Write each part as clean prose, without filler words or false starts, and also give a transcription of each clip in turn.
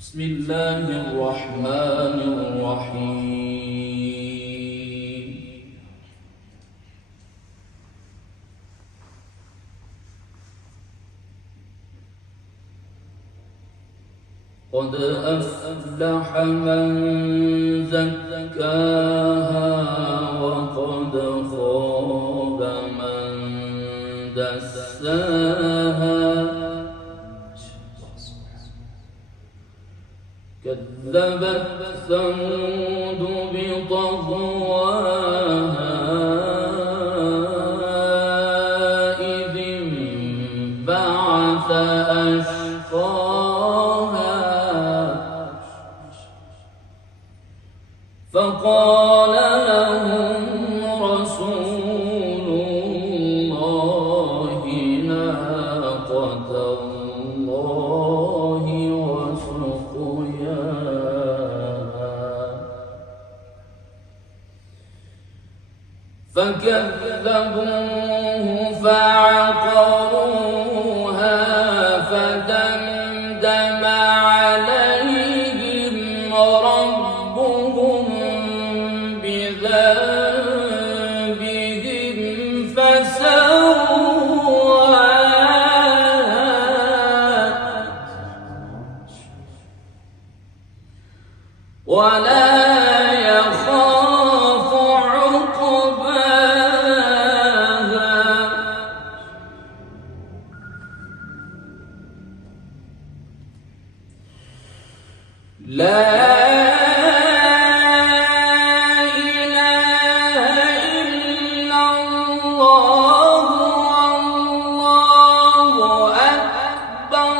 بسم الله الرحمن الرحيم. قد أفلح من زكاها وقد خاب من دساها. كذبت ثمود بطغواها إذ انبعث أشقاها فقال لهم رسول الله ناقة الله فكذبوه فعقروها فدمدم عليهم ربهم بذنبهم فسواها ولا يخاف عقباها. لا إله إلا الله والله أكبر.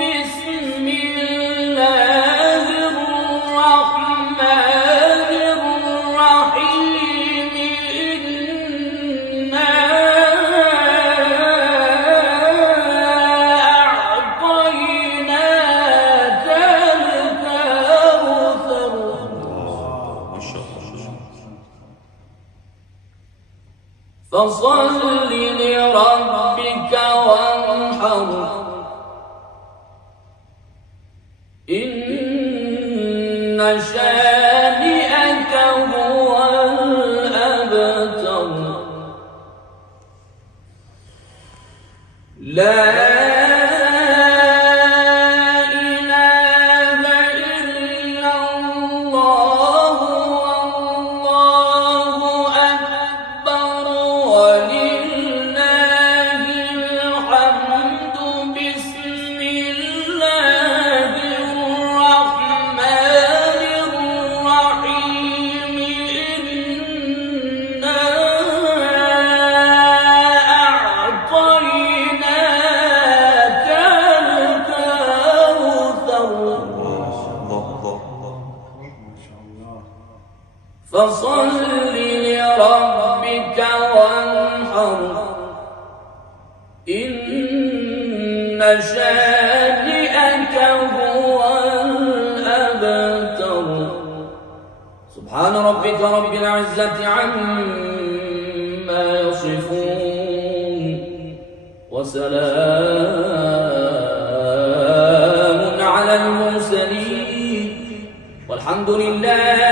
بسم الله الرحمن الرحيم. إنا أعطيناك الكوثر فصل لربك وانحر. إن شانئك هو الأبتر. لا إله إلا الله والله أكبر ولله الحمد. بسم الله الرحمن الرحيم. إنا أعطيناك الكوثر فصل لربك وانحر. إن شانئك هو الأبتر. سبحان ربك رب العزة عما يصفون وسلام على المرسلين والحمد لله